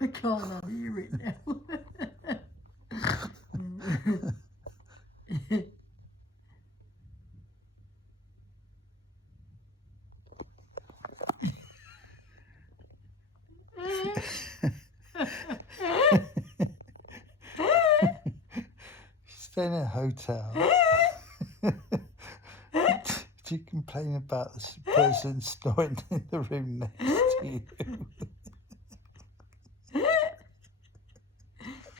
I can't hear it now. Stay in a hotel. Do you complain about the person snoring in the room next to you?